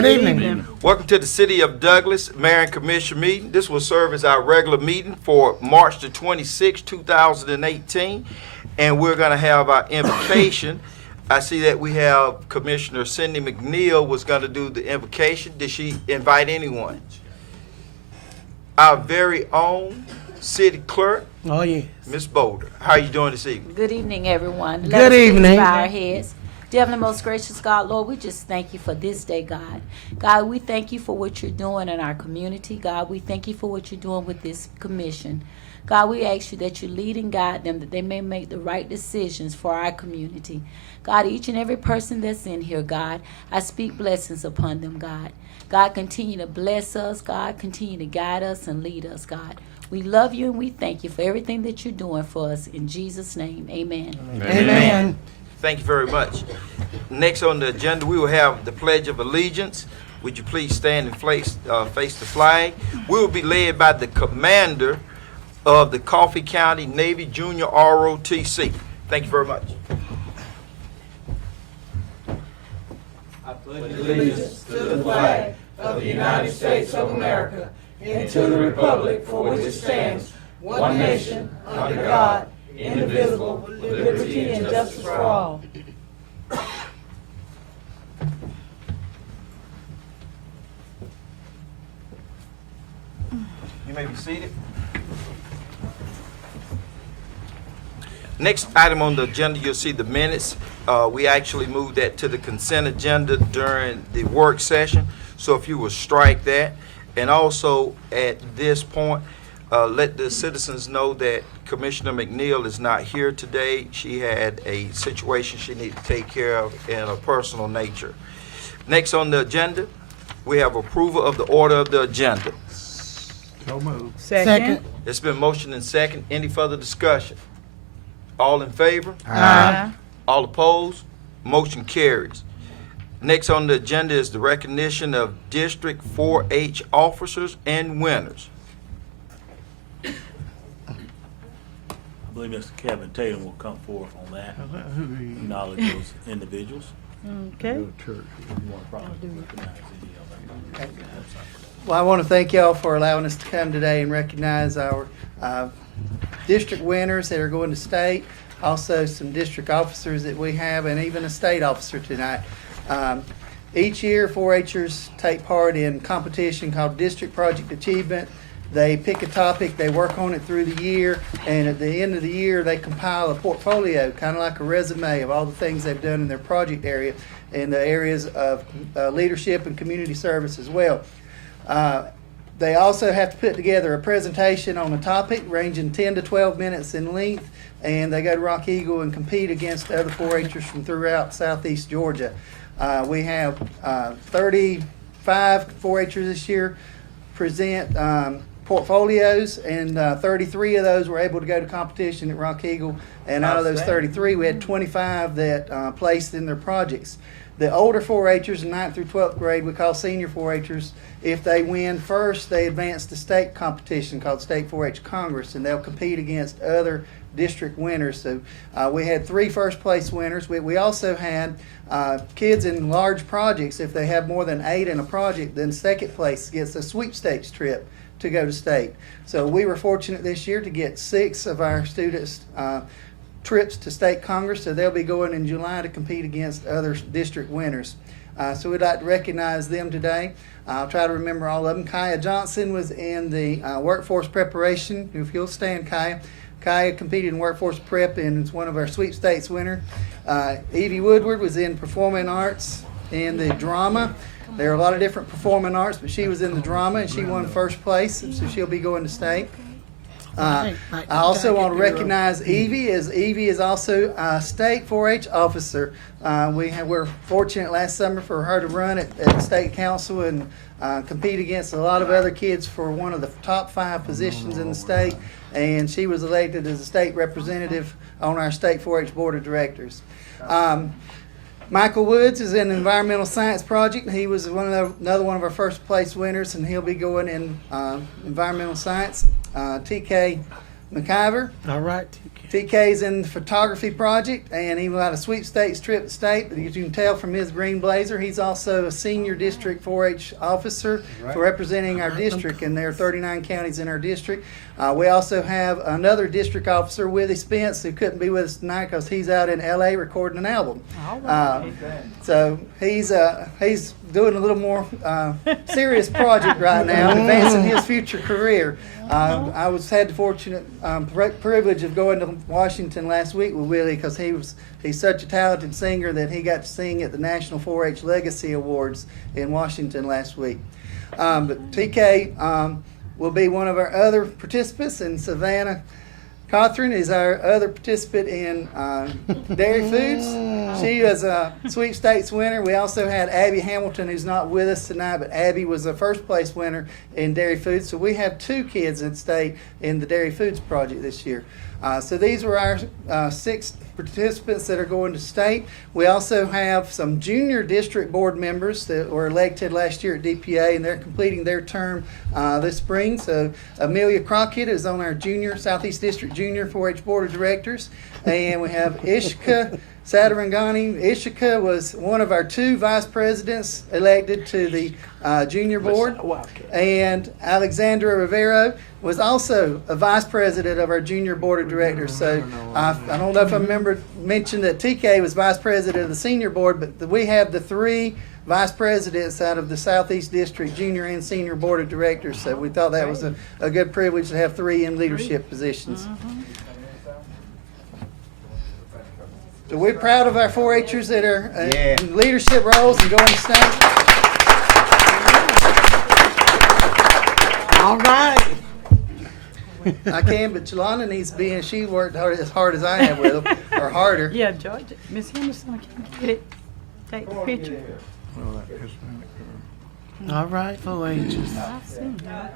Good evening. Welcome to the City of Douglas Mayor and Commission meeting. This will serve as our regular meeting for March the 26th, 2018. And we're going to have our invocation. I see that we have Commissioner Cindy McNeil was going to do the invocation. Did she invite anyone? Our very own city clerk, Oh, yes. Ms. Boulder. How are you doing this evening? Good evening, everyone. Good Let us please evening. bow our heads. Dear Heavenly, most gracious God, Lord, we just thank you for this day, God. God, we thank you for what you're doing in our community. God, we thank you for what you're doing with this commission. God, we ask you that you lead and guide them, that they may make the right decisions for our community. God, each and every person that's in here, God, I speak blessings upon them, God. God, continue to bless us, God. Continue to guide us and lead us, God. We love you and we thank you for everything that you're doing for us. In Jesus' name, amen. Amen. Thank you very much. Next on the agenda, we will have the Pledge of Allegiance. Would you please stand and face the flag? We will be led by the commander of the Coffee County Navy Junior ROTC. Thank you very much. I pledge allegiance to the flag of the United States of America and to the republic for which it stands, one nation, under God, indivisible, with liberty and justice for all. You may be seated. Next item on the agenda, you'll see the minutes. We actually moved that to the consent agenda during the work session. So if you will strike that. And also at this point, let the citizens know that Commissioner McNeil is not here today. She had a situation she needed to take care of in a personal nature. Next on the agenda, we have approval of the order of the agenda. Second. It's been motioned and second. Any further discussion? All in favor? Aye. All opposed? Motion carries. Next on the agenda is the recognition of District 4-H officers and winners. I believe Mr. Kevin Tatum will come forth on that, acknowledge those individuals. Okay. You want to probably recognize any of them. Well, I want to thank y'all for allowing us to come today and recognize our district winners that are going to state, also some district officers that we have, and even a state officer tonight. Each year, 4-Hers take part in competition called District Project Achievement. They pick a topic, they work on it through the year, and at the end of the year, they compile a portfolio, kind of like a resume of all the things they've done in their project area, in the areas of leadership and community service as well. They also have to put together a presentation on a topic ranging 10 to 12 minutes in length, and they go to Rock Eagle and compete against other 4-Hers from throughout southeast Georgia. We have 35 4-Hers this year present portfolios, and 33 of those were able to go to competition at Rock Eagle. And out of those 33, we had 25 that placed in their projects. The older 4-Hers in 9th through 12th grade, we call senior 4-Hers. If they win first, they advance to state competition called State 4-H Congress, and they'll compete against other district winners. So we had 3 first place winners. We also had kids in large projects. If they have more than 8 in a project, then second place gets a sweepstakes trip to go to state. So we were fortunate this year to get 6 of our students trips to state congress, so they'll be going in July to compete against other district winners. So we'd like to recognize them today. I'll try to remember all of them. Kaya Johnson was in the workforce preparation. If you'll stand, Kaya. Kaya competed in workforce prep and is one of our sweepstakes winners. Evie Woodward was in performing arts and the drama. There are a lot of different performing arts, but she was in the drama and she won first place, so she'll be going to state. I also want to recognize Evie, as Evie is also a state 4-H officer. We're fortunate last summer for her to run at the state council and compete against a lot of other kids for one of the top 5 positions in the state, and she was elected as a state representative on our state 4-H board of directors. Michael Woods is in the environmental science project. He was another one of our first place winners, and he'll be going in environmental science. TK McIver. All right, TK. TK's in the photography project, and he had a sweepstakes trip to state. But as you can tell from his green blazer, he's also a senior district 4-H officer for representing our district, and there are 39 counties in our district. We also have another district officer, Willie Spence, who couldn't be with us tonight because he's out in LA recording an album. So he's doing a little more serious project right now, advancing his future career. I had the fortunate privilege of going to Washington last week with Willie because he's such a talented singer that he got to sing at the National 4-H Legacy Awards in Washington last week. But TK will be one of our other participants, and Savannah Cothran is our other participant in Dairy Foods. She was a sweepstakes winner. We also had Abby Hamilton, who's not with us tonight, but Abby was a first place winner in Dairy Foods. So we have 2 kids in state in the Dairy Foods project this year. So these were our 6 participants that are going to state. We also have some junior district board members that were elected last year at DPA, and they're completing their term this spring. So Amelia Crockett is on our Southeast District Junior 4-H Board of Directors. And we have Ishika Sadarangani. Ishika was one of our 2 vice presidents elected to the junior board. And Alexandra Rivero was also a vice president of our junior board of directors. So I don't know if I mentioned that TK was vice president of the senior board, but we have the 3 vice presidents out of the Southeast District junior and senior board of directors. So we thought that was a good privilege to have 3 in leadership positions. So we're proud of our 4-Hers that are in leadership roles and going to state. All right. I can, but Jelana needs to be in. She worked as hard as I have with them, or harder. Yeah, George, Miss Henderson, can you get it? Take the picture. All right, 4-Hers. I see her.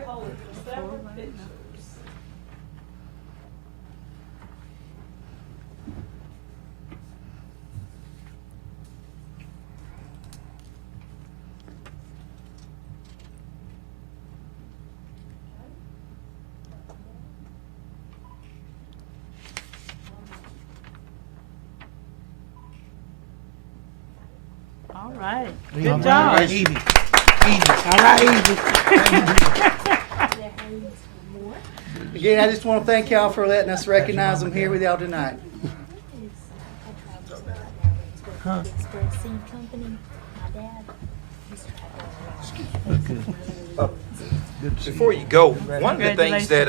All right, good job. Easy. All right, easy. Again, I just want to thank y'all for letting us recognize them here with y'all tonight. Expressing company. My dad used to have Before you go, one of the things that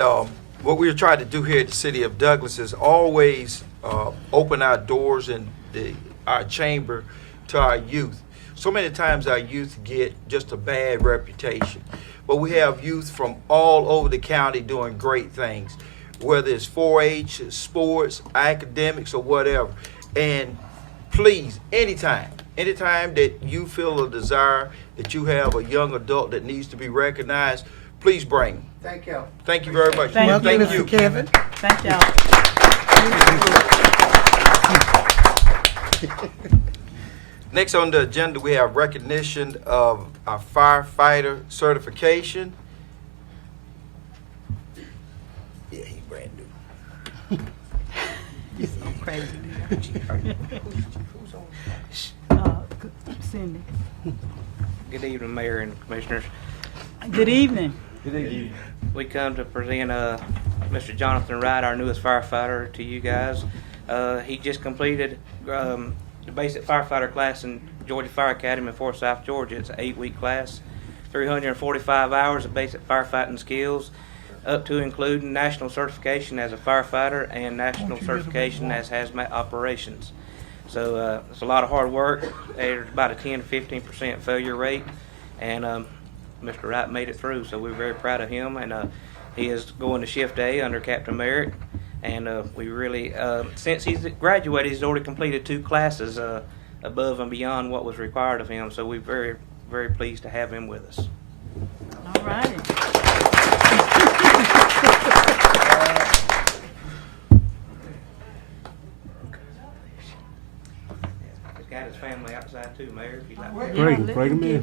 what we're trying to do here at the City of Douglas is always open our doors and our chamber to our youth. So many times our youth get just a bad reputation, but we have youth from all over the county doing great things, whether it's 4-H, sports, academics, or whatever. And please, anytime that you feel a desire that you have a young adult that needs to be recognized, please bring them. Thank y'all. Thank you very much. Thank you. Thank Mr. Kevin. Thank y'all. Next on the agenda, we have recognition of our firefighter certification. Yeah, he's brand new. Crazy. Cindy. Good evening, Mayor and Commissioners. Good evening. We come to present Mr. Jonathan Wright, our newest firefighter, to you guys. He just completed the basic firefighter class in Georgia Fire Academy in Forsyth, Georgia. It's an 8-week class, 345 hours of basic firefighting skills, up to including national certification as a firefighter and national certification as hazmat operations. So it's a lot of hard work. There's about a 10 to 15% failure rate, and Mr. Wright made it through, so we're very proud of him. And he is going to Shift A under Captain Merrick, and we really, since he's graduated, he's already completed 2 classes above and beyond what was required of him, so we're very, very pleased to have him with us. All right. He's got his family outside too, Mayor, if you'd like. Bring him in.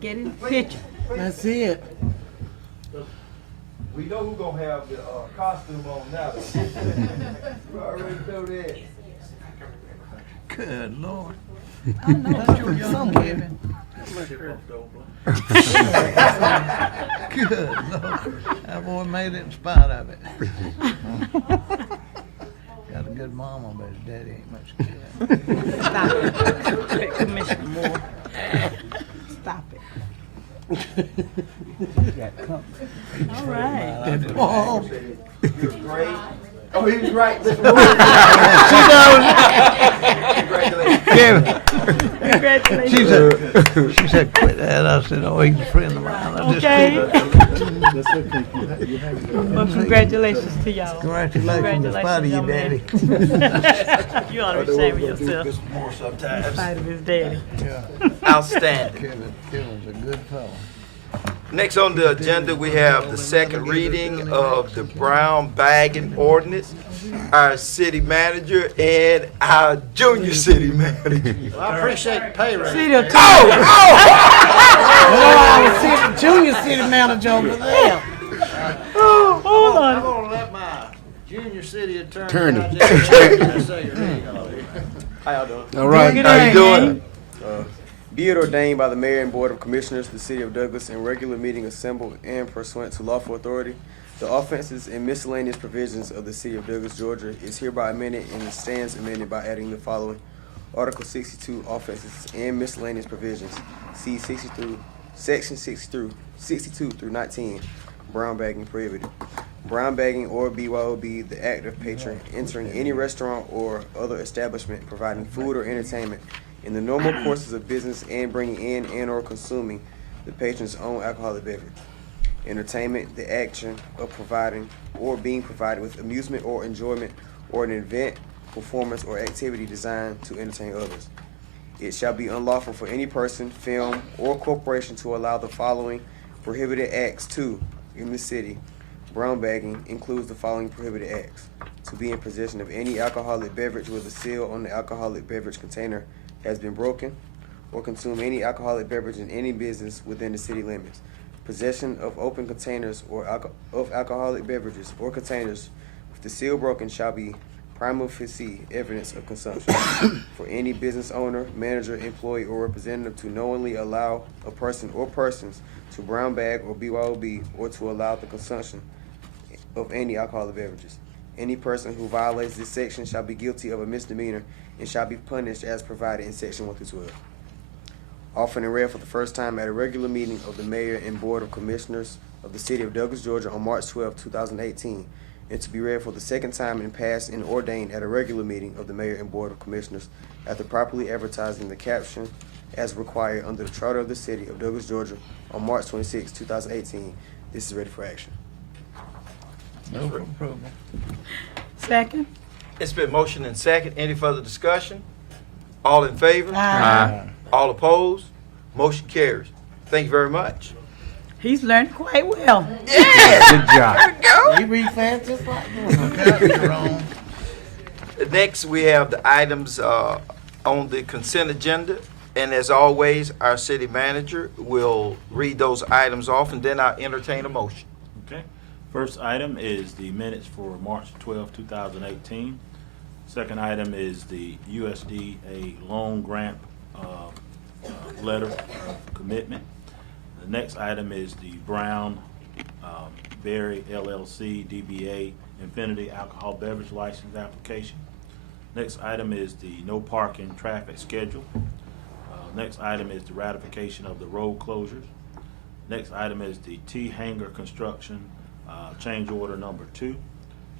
Get in the picture. That's it. We know who gonna have the costume on now. You already know that. Good Lord. I know, That's your young Kevin. Good Lord. That boy made it in spite of it. Got a good mama, but his daddy ain't much good. Stop it. Commissioner Moore. Stop it. All right. Oh, He was great. Oh, he was right. Congratulations. she said, quit that. I said, oh, he's a friend of mine. I just Okay. quit it. Well, congratulations to y'all. Congratulations in spite of your daddy. You ought to be ashamed of yourself. Mr. Moore In sometimes. spite of his daddy. Yeah, Outstanding. Kevin's a good fellow. Next on the agenda, we have the second reading of the brown bagging ordinance. Our city manager and our junior city manager. I appreciate the pay raise. See the I was sitting junior city manager over there. Oh, hold I'm on. gonna let my junior city attorney. Attorney. All right, how you doing? Be it ordained by the Mayor and Board of Commissioners of the City of Douglas in regular meeting assembled and pursuant to lawful authority, the offenses and miscellaneous provisions of the City of Douglas, Georgia is hereby amended and it stands amended by adding the following. Article 62, offenses and miscellaneous provisions. See Section 62 through 19. Brown bagging prohibited. Brown bagging or BYOB, the act of patron entering any restaurant or other establishment providing food or entertainment in the normal courses of business and bringing in and or consuming the patron's own alcoholic beverage. Entertainment, the action of providing or being provided with amusement or enjoyment or an event, performance, or activity designed to entertain others. It shall be unlawful for any person, firm, or corporation to allow the following prohibited acts to in the city. Brown bagging includes the following prohibited acts: to be in possession of any alcoholic beverage where the seal on the alcoholic beverage container has been broken, or consume any alcoholic beverage in any business within the city limits. Possession of open containers or of alcoholic beverages or containers with the seal broken shall be prima facie evidence of consumption. For any business owner, manager, employee, or representative to knowingly allow a person or persons to brown bag or BYOB or to allow the consumption of any alcoholic beverages. Any person who violates this section shall be guilty of a misdemeanor and shall be punished as provided in section 1 through 12. Offered and read for the first time at a regular meeting of the Mayor and Board of Commissioners of the City of Douglas, Georgia on March 12, 2018, and to be read for the second time and passed and ordained at a regular meeting of the Mayor and Board of Commissioners after properly advertising the caption as required under the Charter of the City of Douglas, Georgia on March 26, 2018. This is ready for action. Move for approval. Second. It's been motion and second. Any further discussion? All in favor? Aye. All opposed? Motion carries. Thank you very much. He's learned quite well. Good job. You read fast just like Okay, wrong. Next, we have the items on the consent agenda. And as always, our city manager will read those items off, and then I'll entertain a motion. Okay. First item is the minutes for March 12, 2018. Second item is the USDA loan grant letter of commitment. The next item is the Brown Berry LLC DBA Infinity Alcohol Beverage License application. Next item is the no parking traffic schedule. Next item is the ratification of the road closures. Next item is the T Hanger Construction change order number 2.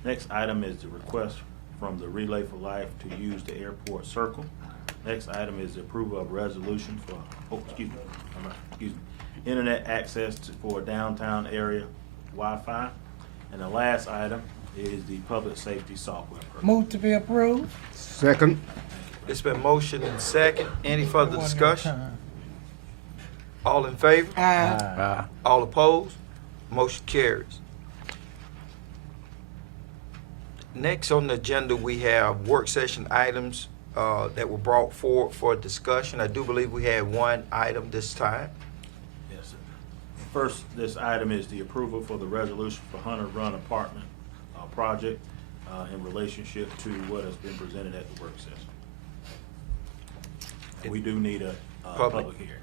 Next item is the request from the Relay for Life to use the airport circle. Next item is the approval of resolution for, internet access for downtown area Wi-Fi. And the last item is the public safety software program. Move to be approved. Second. It's been motion and second. Any further discussion? All in favor? Aye. All opposed? Motion carries. Next on the agenda, we have work session items that were brought forward for discussion. I do believe we had one item this time. Yes, sir. First, this item is the approval for the resolution for Hunter Run Apartment project in relationship to what has been presented at the work session. And we do need a Public. public hearing.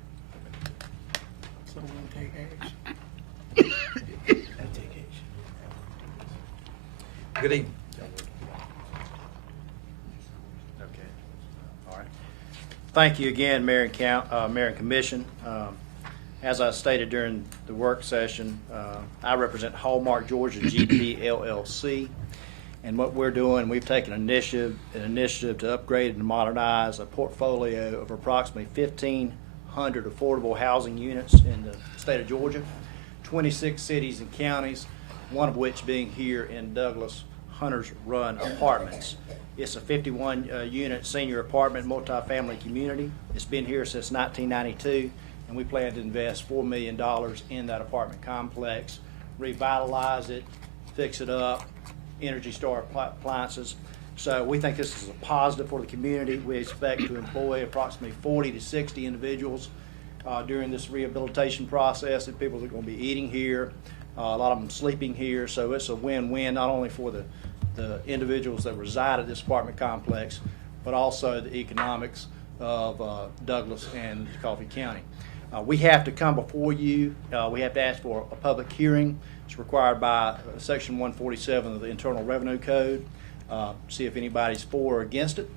So we'll take action. Good evening. Okay, all right. Thank you again, Mayor and Commission. As I stated during the work session, I represent Hallmark Georgia GP LLC. And what we're doing, we've taken an initiative to upgrade and modernize a portfolio of approximately 1,500 affordable housing units in the state of Georgia, 26 cities and counties, one of which being here in Douglas, Hunters Run Apartments. It's a 51-unit senior apartment multifamily community. It's been here since 1992, and we plan to invest $4 million in that apartment complex, revitalize it, fix it up, Energy Star appliances. So we think this is a positive for the community. We expect to employ approximately 40 to 60 individuals during this rehabilitation process, and people are going to be eating here, a lot of them sleeping here. So it's a win-win, not only for the individuals that reside at this apartment complex, but also the economics of Douglas and Coffee County. We have to come before you. We have to ask for a public hearing. It's required by Section 147 of the Internal Revenue Code. See if anybody's for or against it.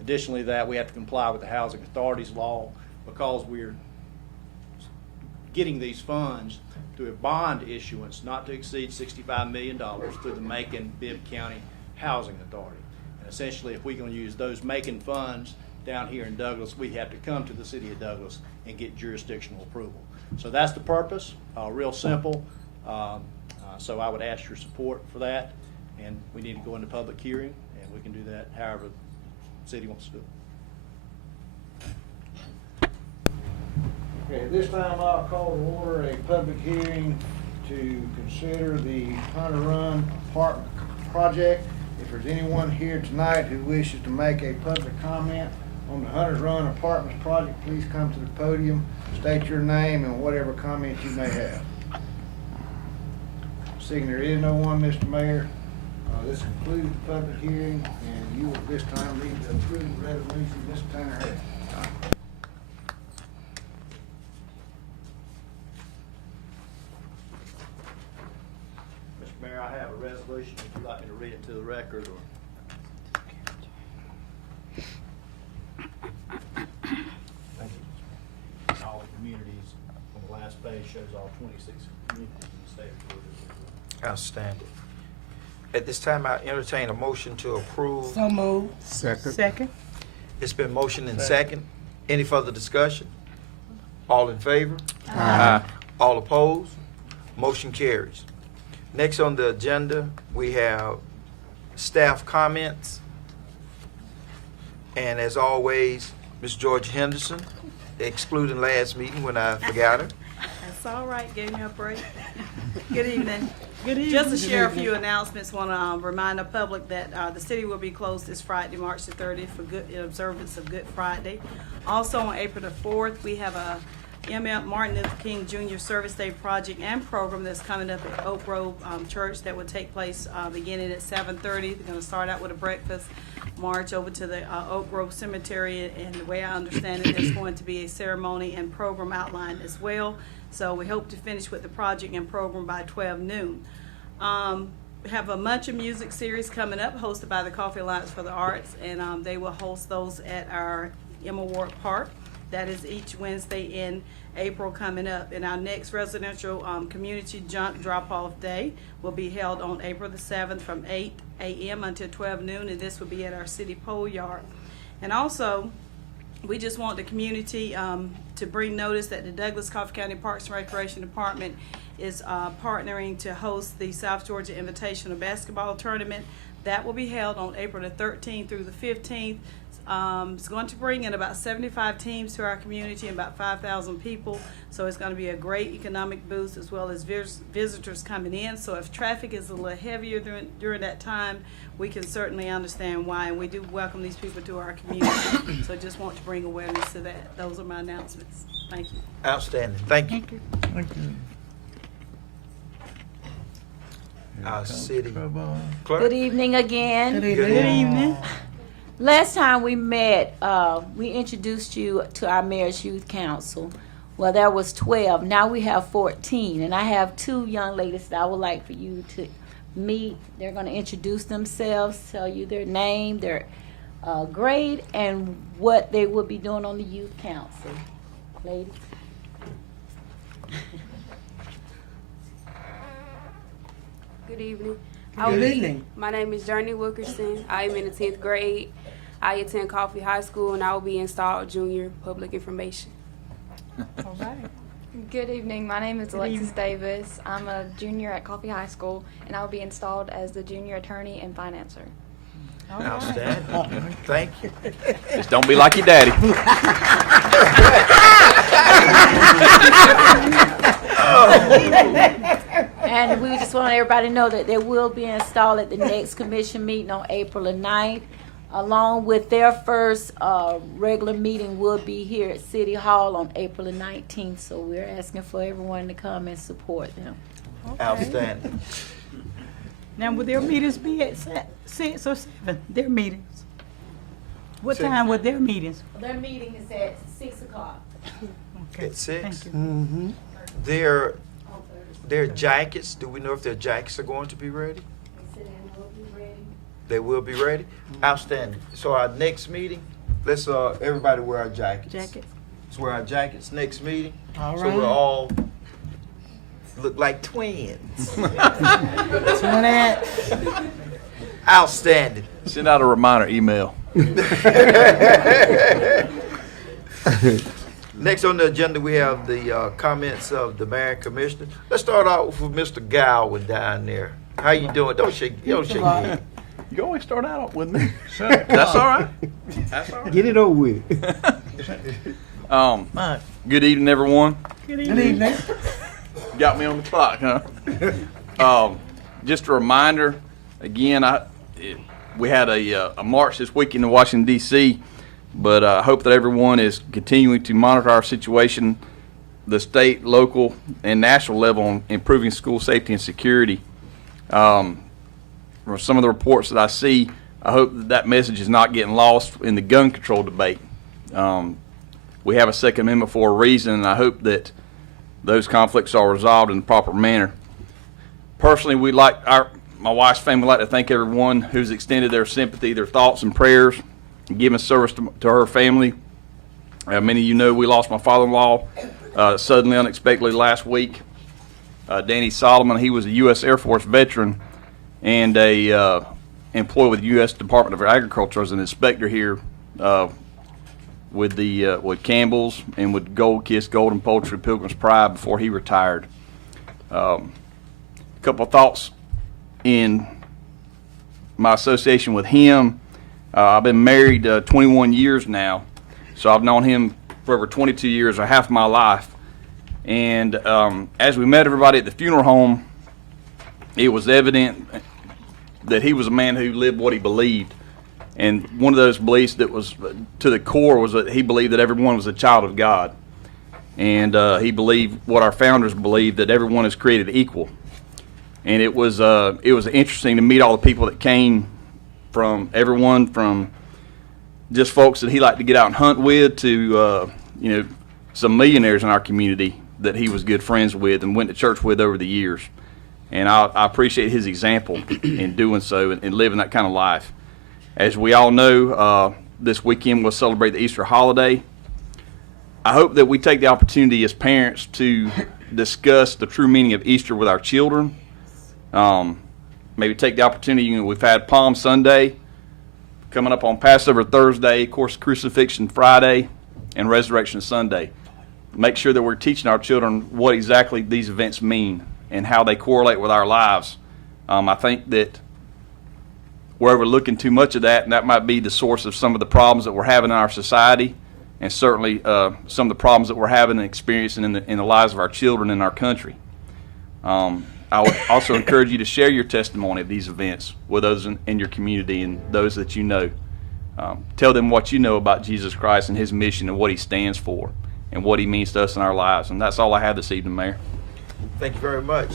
Additionally, that we have to comply with the Housing Authority's law because we're getting these funds through a bond issuance not to exceed $65 million through the Macon-Bibb County Housing Authority. And essentially, if we're going to use those Macon funds down here in Douglas, we have to come to the city of Douglas and get jurisdictional approval. So that's the purpose, real simple. So I would ask your support for that, and we need to go into public hearing, and we can do that however the city wants to do it. Okay, at this time I'll call to order a public hearing to consider the Hunter Run Apartment project. If there's anyone here tonight who wishes to make a public comment on the Hunter Run Apartments project, please come to the podium, state your name and whatever comment you may have. Seeing there is no one, Mr. Mayor, this concludes the public hearing, and you will at this time read the approved resolution, Mr. Tanner Harris. Mr. Mayor, I have a resolution, if you'd like me to read it to the record, or. Thank you. And all the communities, on the last page shows all 26 communities in the state of Georgia. Outstanding. At this time, I entertain a motion to approve. So moved. Second. It's been motioned and second. Any further discussion? All in favor? All opposed? Motion carries. Next on the agenda, we have staff comments. And as always, Ms. Georgia Henderson, excluding last meeting when I forgot her. That's all right, gave me a break. Good evening. Good evening. Just to share a few announcements, want to remind the public that the city will be closed this Friday, March the 30th, for good in observance of Good Friday. Also on April the 4th, we have a Martin Luther King Jr. Service Day project and program that's coming up at Oak Grove Church that will take place beginning at 7:30. They're going to start out with a breakfast, march over to the Oak Grove Cemetery, and the way I understand it, there's going to be a ceremony and program outlined as well. So we hope to finish with the project and program by 12 noon. We have a Munch of Music series coming up, hosted by the Coffee Alliance for the Arts, and they will host those at our Emma Ward Park. That is each Wednesday in April coming up. And our next residential community junk drop-off day will be held on April the 7th from 8 a.m. until 12 noon, and this will be at our city pole yard. And also, we just want the community to bring notice that the Douglas Coffee County Parks and Recreation Department is partnering to host the South Georgia Invitational Basketball Tournament. That will be held on April the 13th through the 15th. It's going to bring in about 75 teams to our community and about 5,000 people. So it's going to be a great economic boost as well as visitors coming in. So if traffic is a little heavier during that time, we can certainly understand why. And we do welcome these people to our community. So just want to bring awareness to that. Those are my announcements. Thank you. Outstanding. Thank you. Thank you. our city Good clerk. evening again. Good evening. Last time we met, we introduced you to our Mayor's Youth Council. Well, there was 12. Now we have 14. And I have 2 young ladies that I would like for you to meet. They're going to introduce themselves, tell you their name, their grade, and what they will be doing on the Youth Council. Ladies. Good evening. Good evening. My name is Journey Wilkerson. I am in the 10th grade. I attend Coffee High School, and I will be installed junior public information. All right. Good evening. My name is Alexis Davis. I'm a junior at Coffee High School, and I will be installed as the junior attorney and financer. All right. Outstanding. Thank you. Just don't be like your daddy. And we just want everybody to know that they will be installed at the next commission meeting on April the 9th. Along with their first regular meeting will be here at City Hall on April the 19th. So we're asking for everyone to come and support them. Outstanding. Now, will their meetings be at 6 or 7? Their meetings? What 6. time would their meetings? Their meeting is at 6 o'clock. Okay. At 6? Thank you. Mm-hmm. Their jackets, do we know if their jackets are going to be ready? They will be ready? Outstanding. So our next meeting, let's everybody wear our jackets. Jackets. Let's wear our jackets next meeting. All So right. we'll all look like twins. Outstanding. Send out a reminder email. Next on the agenda, we have the comments of the mayor and commissioner. Let's start out with Mr. Gowan down there. How you doing? Don't shake your head. You always start out with me. That's all right. That's all right. Get it over with. Good evening, everyone. Good evening. Got me on the clock, huh? Just a reminder, again, we had a march this weekend in Washington, D.C., but I hope that everyone is continuing to monitor our situation, the state, local, and national level on improving school safety and security. From some of the reports that I see, I hope that message is not getting lost in the gun control debate. We have a Second Amendment for a reason, and I hope that those conflicts are resolved in the proper manner. Personally, my wife's family would like to thank everyone who's extended their sympathy, their thoughts, and prayers, and given service to her family. Many of you know we lost my father-in-law suddenly, unexpectedly last week. Danny Solomon, he was a U.S. Air Force veteran and a employee with the U.S. Department of Agriculture as an inspector here with Campbell's and with Gold Kiss Golden Poultry, Pilgrim's Pride before he retired. A couple of thoughts in my association with him. I've been married 21 years now, so I've known him for over 22 years, or half my life. And as we met everybody at the funeral home, it was evident that he was a man who lived what he believed. And one of those beliefs that was to the core was that he believed that everyone was a child of God. And he believed what our founders believed, that everyone is created equal. And it was interesting to meet all the people that came from everyone from just folks that he liked to get out and hunt with to some millionaires in our community that he was good friends with and went to church with over the years. And I appreciate his example in doing so and living that kind of life. As we all know, this weekend we'll celebrate the Easter holiday. I hope that we take the opportunity as parents to discuss the true meaning of Easter with our children. Maybe take the opportunity, we've had Palm Sunday, coming up on Passover Thursday, of course Crucifixion Friday, and Resurrection Sunday. Make sure that we're teaching our children what exactly these events mean and how they correlate with our lives. I think that we're overlooking too much of that, and that might be the source of some of the problems that we're having in our society, and certainly some of the problems that we're having and experiencing in the lives of our children in our country. I would also encourage you to share your testimony of these events with those in your community and those that you know. Tell them what you know about Jesus Christ and his mission and what he stands for and what he means to us in our lives. And that's all I have this evening, Mayor. Thank you very much.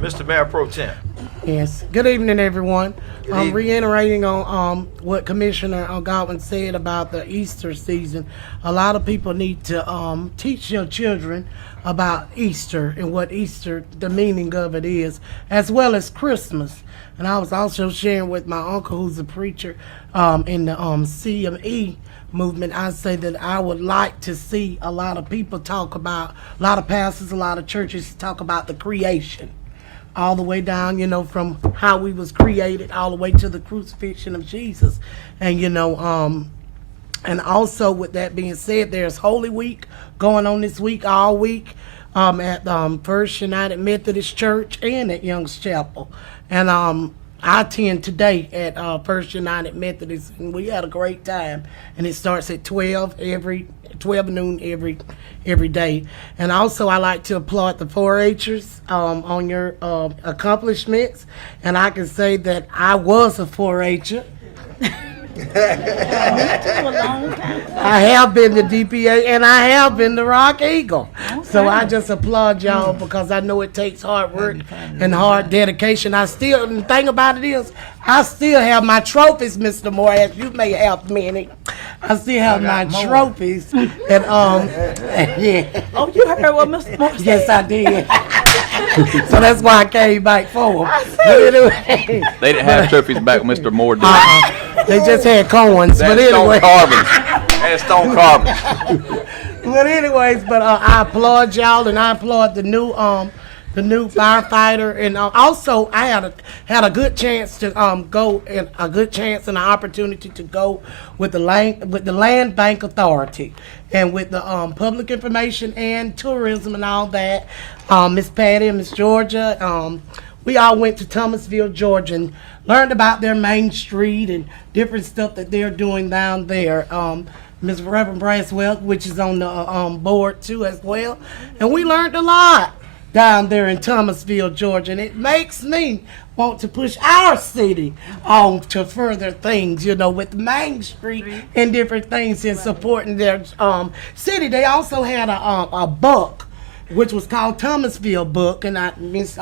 Mr. Mayor Pro Tem. Yes. Good evening, everyone. Good I'm evening. reiterating on what Commissioner Godwin said about the Easter season. A lot of people need to teach your children about Easter and what Easter, the meaning of it is, as well as Christmas. And I was also sharing with my uncle, who's a preacher in the CME movement. I say that I would like to see a lot of people talk about, a lot of pastors, a lot of churches talk about the creation, all the way down, you know, from how we was created all the way to the crucifixion of Jesus. And, you know, and also with that being said, there's Holy Week going on this week, all week, at First United Methodist Church and at Young's Chapel. And I attend today at First United Methodist, and we had a great time. And it starts at 12 noon every day. And also, I like to applaud the 4-Hers on your accomplishments. And I can say that I was a 4-Her. I have been the DPA and I have been the Rock Eagle. So I just applaud y'all because I know it takes hard work and hard dedication. And the thing about it is, I still have my trophies, Mr. Moore, as you may have many. I still have my trophies. And yeah. Oh, you heard what Mr. Moore said? Yes, I did. So that's why I came back for them. They didn't have trophies back when Mr. Moore did. They just had coins. But That's anyway. stone carvings. But anyways, I applaud y'all, and I applaud the new firefighter, and also I had a good chance to go, and a good chance and an opportunity to go with the Land Bank Authority, and with the public information and tourism and all that. Miss Patty and Miss Georgia, we all went to Thomasville, Georgia, and learned about their Main Street and different stuff that they're doing down there. Ms. Reverend Braswell, which is on the board too as well. And we learned a lot down there in Thomasville, Georgia. And it makes me want to push our city on to further things, you know, with Main Street and different things in supporting their city. They also had a book, which was called Thomasville Book, and Miss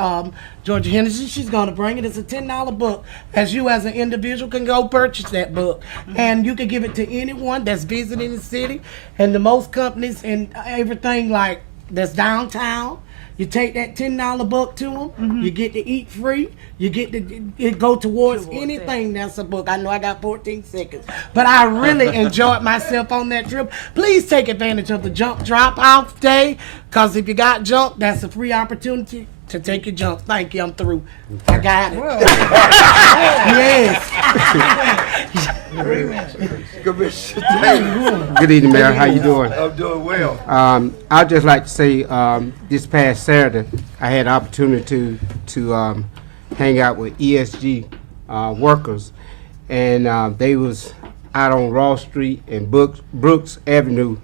Georgia Henderson, she's going to bring it. It's a $10 book, as you as an individual can go purchase that book, and you can give it to anyone that's visiting the city, and the most companies and everything like that's downtown. You take that $10 book to them, you get to eat free, you get to it go towards anything that's a book. I know I got 14 seconds, but I really enjoyed myself on that trip. Please take advantage of the junk drop-off day, because if you got junk, that's a free opportunity to take your junk. Thank you, I'm through. I got it. Yes. Good evening, Mayor. How you doing? I'm doing well. I'd just like to say this past Saturday, I had an opportunity to hang out with ESG workers, and they was out on Ross Street and Brooks Avenue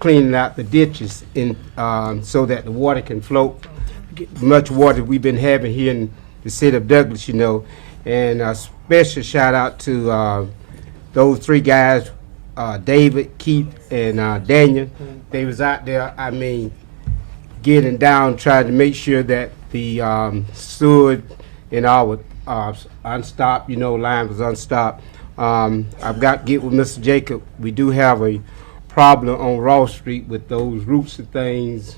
cleaning out the ditches so that the water can flow. Much water we've been having here in the city of Douglas, you know. And a special shout out to those three guys, David, Keith, and Daniel. They was out there, I mean, getting down, trying to make sure that the sewer in our unstopped, you know, line was unstopped. I've got to get with Mr. Jacob. We do have a problem on Ross Street with those roots and things,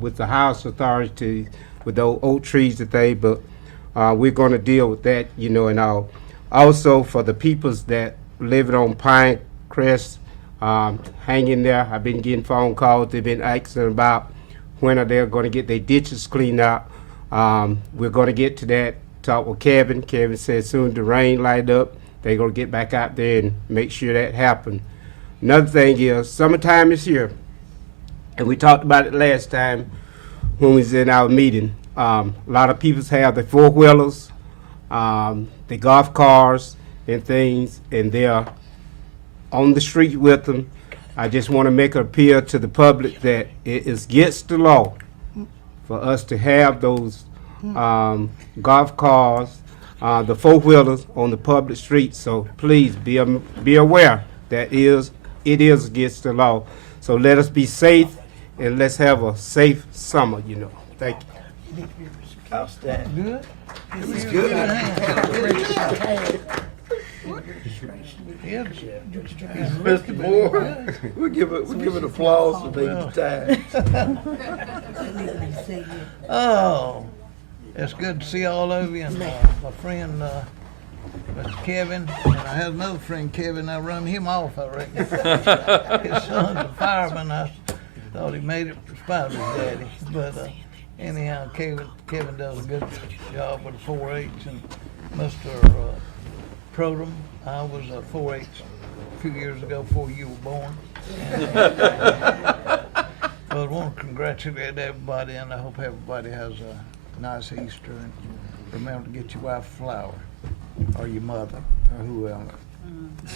with the house authority, with those oak trees and things, but we're going to deal with that, you know, and also for the peoples that living on Pine Crest, hang in there. I've been getting phone calls. They've been asking about when are they going to get their ditches cleaned out. We're going to get to that. Talk with Kevin. Kevin said soon the rain light up, they're going to get back out there and make sure that happens. Another thing is, summertime is here. And we talked about it last time when we was in our meeting. A lot of people have the four-wheelers, the golf cars and things, and they're on the street with them. I just want to make an appeal to the public that it is against the law for us to have those golf cars, the four-wheelers on the public streets. So please be aware that it is against the law. So let us be safe, and let's have a safe summer, you know. Thank you. Outstanding. Good? It was good. Yeah. Mr. Moore, we give it applause for being time. Oh, it's good to see all of you, and my friend, Mr. Kevin, and I have another friend, Kevin, I run him off, I reckon. His son's a fireman, I thought he made it in spite of his daddy, but anyhow, Kevin does a good job with the 4-H, and Mr. Prodom, I was a 4-H a few years ago before you were born. But I want to congratulate everybody, and I hope everybody has a nice Easter, and remember to get your wife a flower, or your mother, or whoever.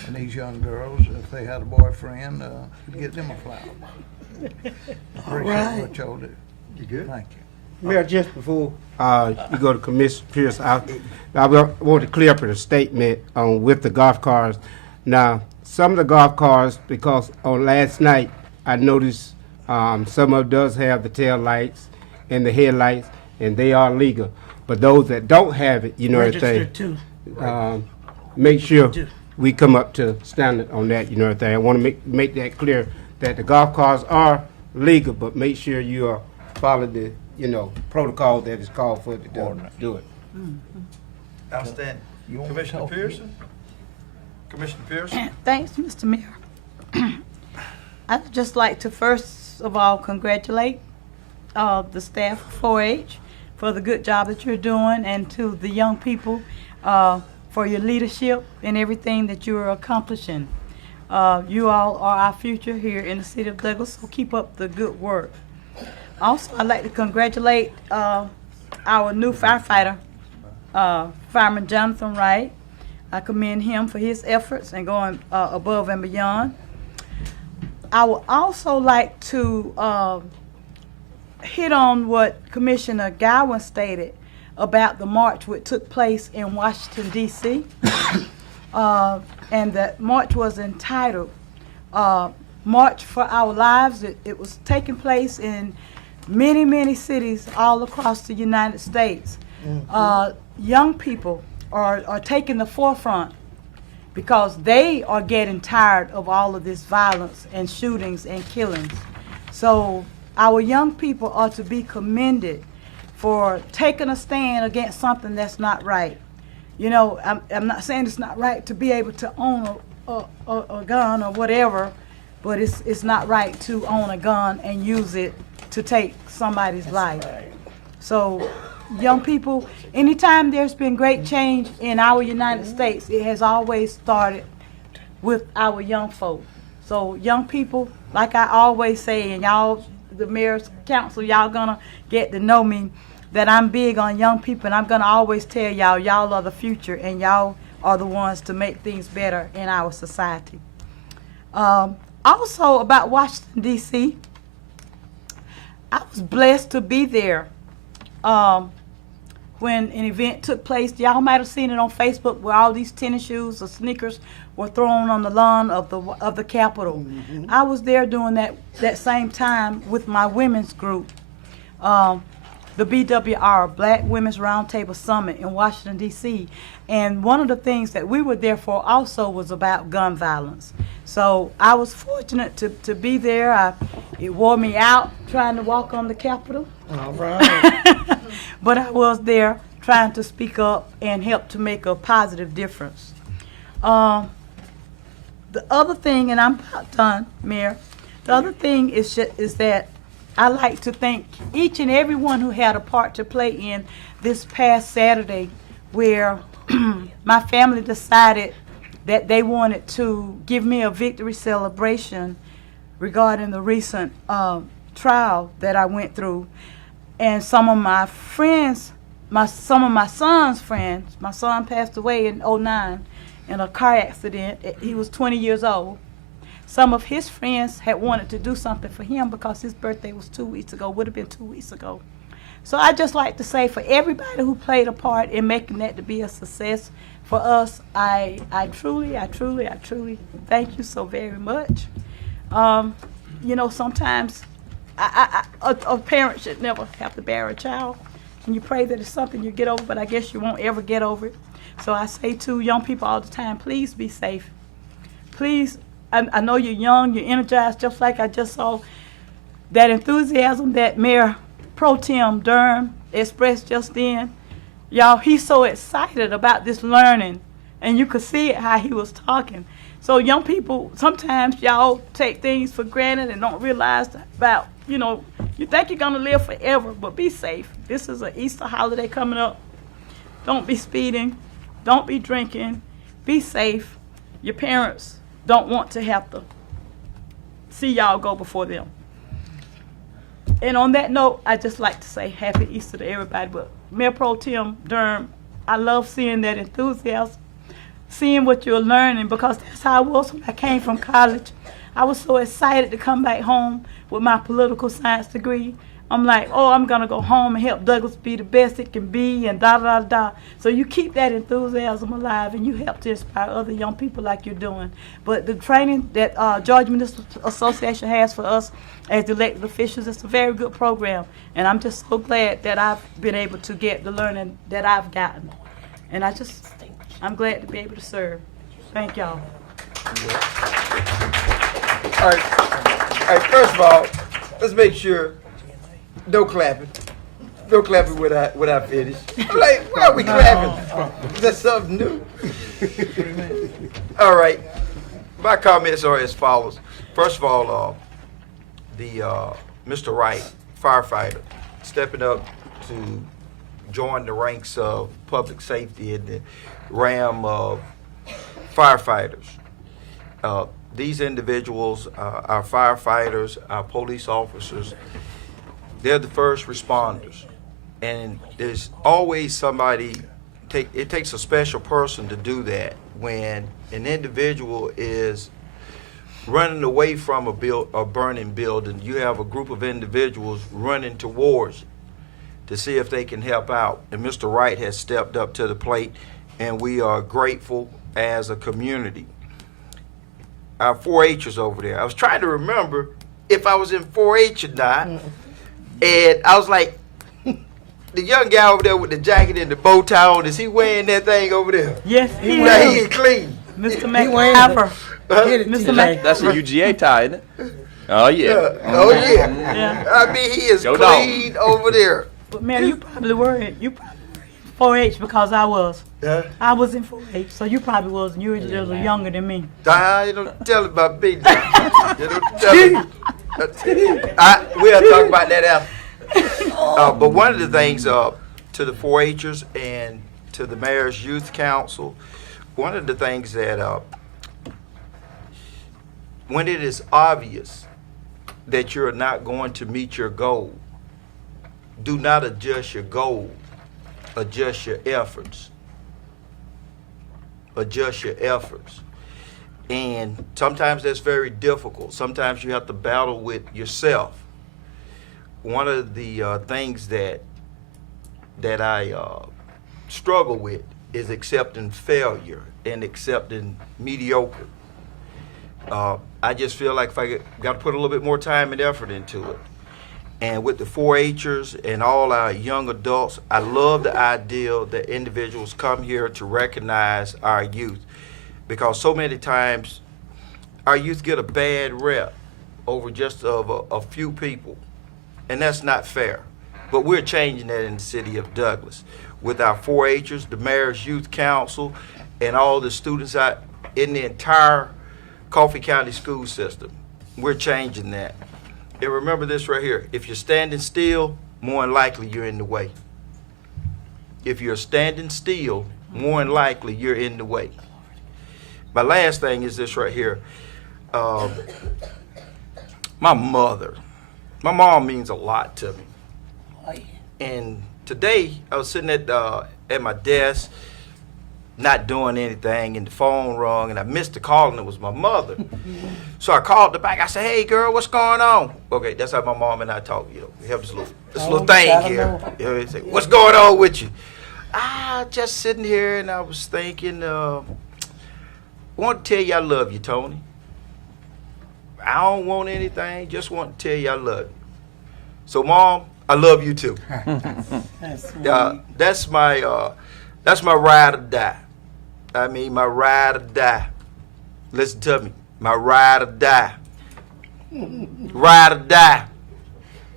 And these young girls, if they had a boyfriend, get them a flower. Appreciate what y'all do. You good? Thank you. Mayor, just before you go to Commissioner Pierce, I want to clear up a statement with the golf cars. Now, some of the golf cars, because on last night I noticed some of it does have the tail lights and the headlights, and they are legal. But those that don't have it, you know Registered everything. too. Make sure we come up to standard on that, you know everything. I want to make that clear that the golf cars are legal, but make sure you are follow the protocol that is called for it to do it. Outstanding. You want to Commissioner talk? Pearson? Commissioner Pearson? Thanks, Mr. Mayor. I'd just like to first of all congratulate the staff of 4-H for the good job that you're doing, and to the young people for your leadership and everything that you are accomplishing. You all are our future here in the city of Douglas, so keep up the good work. Also, I'd like to congratulate our new firefighter, Fireman Jonathan Wright. I commend him for his efforts and going above and beyond. I would also like to hit on what Commissioner Gowan stated about the march which took place in Washington, D.C. And that march was entitled March for Our Lives. It was taking place in many, many cities all across the United States. Young people are taking the forefront because they are getting tired of all of this violence and shootings and killings. So our young people are to be commended for taking a stand against something that's not right. You know, I'm not saying it's not right to be able to own a gun or whatever, but it's not right to own a gun and use it to take somebody's life. So young people, anytime there's been great change in our United States, it has always started with our young folk. So young people, like I always say, and y'all, the mayor's council, y'all gonna get to know me, that I'm big on young people, and I'm gonna always tell y'all are the future, and y'all are the ones to make things better in our society. Also about Washington, D.C., I was blessed to be there when an event took place. Y'all might have seen it on Facebook where all these tennis shoes or sneakers were thrown on the lawn of the Capitol. I was there during that same time with my women's group, the BWR, Black Women's Roundtable Summit in Washington, D.C. And one of the things that we were there for also was about gun violence. So I was fortunate to be there. It wore me out trying to walk on the Capitol. All right. But I was there trying to speak up and help to make a positive difference. The other thing, and I'm about done, Mayor, the other thing is that I like to thank each and every one who had a part to play in this past Saturday, where my family decided that they wanted to give me a victory celebration regarding the recent trial that I went through. And some of my friends, some of my son's friends, my son passed away in 2009 in a car accident. He was 20 years old. Some of his friends had wanted to do something for him because his birthday was 2 weeks ago, would have been 2 weeks ago. So I just like to say, for everybody who played a part in making that to be a success for us, I truly thank you so very much. You know, sometimes a parent should never have to bear a child, and you pray that it's something you get over, but I guess you won't ever get over it. So I say to young people all the time, please be safe. Please, I know you're young, you're energized, just like I just saw that enthusiasm that Mayor Pro Tem Durham expressed just then. Y'all, he's so excited about this learning, and you could see it how he was talking. So young people, sometimes y'all take things for granted and don't realize about, you know, you think you're gonna live forever, but be safe. This is an Easter holiday coming up. Don't be speeding, don't be drinking, be safe. Your parents don't want to have to see y'all go before them. And on that note, I'd just like to say Happy Easter to everybody. But Mayor Pro Tem Durham, I love seeing that enthusiasm, seeing what you're learning, because that's how I was when I came from college. I was so excited to come back home with my political science degree. I'm like, oh, I'm going to go home and help Douglas be the best it can be, and da-da-da-da. So you keep that enthusiasm alive, and you help to inspire other young people like you're doing. But the training that Georgia Municipal Association has for us as elected officials, it's a very good program. And I'm just so glad that I've been able to get the learning that I've gotten. And I'm glad to be able to serve. Thank y'all. All right, first of all, let's make sure. No clapping. No clapping when I finish. Like, why are we clapping? Is that something new? All right. My comments are as follows. First of all, Mr. Wright, firefighter, stepping up to join the ranks of public safety in the RAM of firefighters. These individuals, our firefighters, our police officers, they're the first responders, and there's always somebody, it takes a special person to do that when an individual is running away from a burning building. You have a group of individuals running towards it to see if they can help out, and Mr. Wright has stepped up to the plate, and we are grateful as a community. Our 4-H'ers over there, I was trying to remember if I was in 4-H or not. And I was like, the young guy over there with the jacket and the bow tie on, is he wearing that thing over there? Yes, he Now is. he is clean. Mr. McIver. That's a UGA tie, isn't it? Oh, yeah. Oh, yeah. Yeah. I mean, he is Go clean over there. But man, you probably were in 4-H because I was. I was in 4-H, so you probably was, and you were a little younger than me. You don't tell about me. You don't tell him. We'll talk about that after. But one of the things to the 4-H'ers and to the Mayor's Youth Council, one of the things that when it is obvious that you're not going to meet your goal, do not adjust your goal, adjust your efforts. Adjust your efforts. And sometimes that's very difficult. Sometimes you have to battle with yourself. One of the things that I struggle with is accepting failure and accepting mediocre. I just feel like if I got to put a little bit more time and effort into it. And with the 4-H'ers and all our young adults, I love the idea that individuals come here to recognize our youth. Because so many times our youth get a bad rep over just a few people, and that's not fair. But we're changing that in the city of Douglas with our 4-H'ers, the Mayor's Youth Council, and all the students out in the entire Coffee County school system. We're changing that. And remember this right here, if you're standing still, more than likely you're in the way. If you're standing still, more than likely you're in the way. My last thing is this right here. My mother. My mom means a lot to me. And today I was sitting at my desk, not doing anything, and the phone rung, and I missed the call, and it was my mother. So I called the back. I said, "Hey, girl, what's going on?" Okay, that's how my mom and I talk. You know, we have this little thing here. You know, say, "What's going on with you?" Just sitting here, and I was thinking, I want to tell you I love you, Tony. I don't want anything, just want to tell you I love you. So, Mom, I love you too. That's my ride or die. I mean, my ride or die. Listen to me, my ride or die. Ride or die.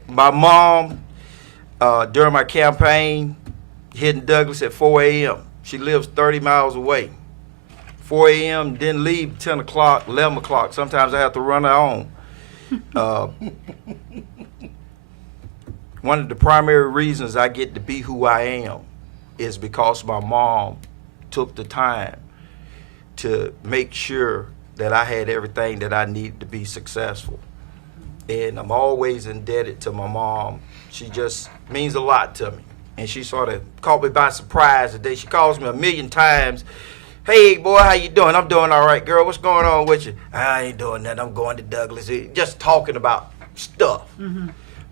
My mom, during my campaign, hitting Douglas at 4 a.m. She lives 30 miles away. 4 a.m. didn't leave 10 o'clock, 11 o'clock. Sometimes I have to run her home. One of the primary reasons I get to be who I am is because my mom took the time to make sure that I had everything that I needed to be successful. And I'm always indebted to my mom. She just means a lot to me. And she sort of caught me by surprise today. She calls me 1,000,000 times. Hey, boy, how you doing? I'm doing all right, girl. What's going on with you? I ain't doing nothing. I'm going to Douglas. Just talking about stuff. Mm-hmm.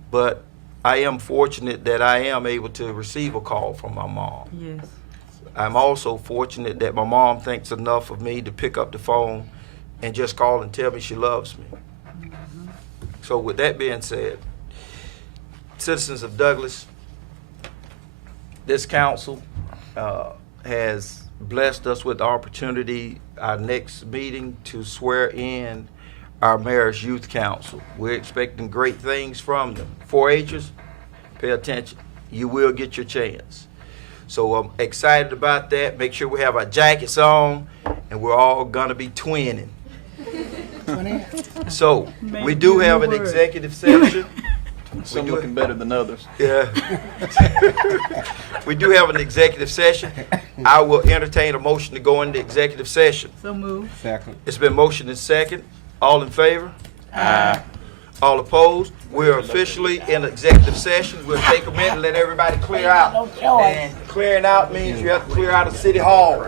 But I am fortunate that I am able to receive a call from my mom. Yes. I'm also fortunate that my mom thinks enough of me to pick up the phone and just call and tell me she loves me. Mm-hmm. So with that being said, citizens of Douglas, this council has blessed us with the opportunity, our next meeting, to swear in our mayor's youth council. We're expecting great things from them. 4-H'ers, pay attention. You will get your chance. So I'm excited about that. Make sure we have our jackets on, and we're all gonna be twinning. So we do have an executive session. Some looking better than others. Yeah. We do have an executive session. I will entertain a motion to go into executive session. So move. Second. It's been motioned and second. All in favor? Aye. All opposed? We're officially in executive session. We'll take a minute and let everybody clear out. And clearing out means you have to clear out of City Hall.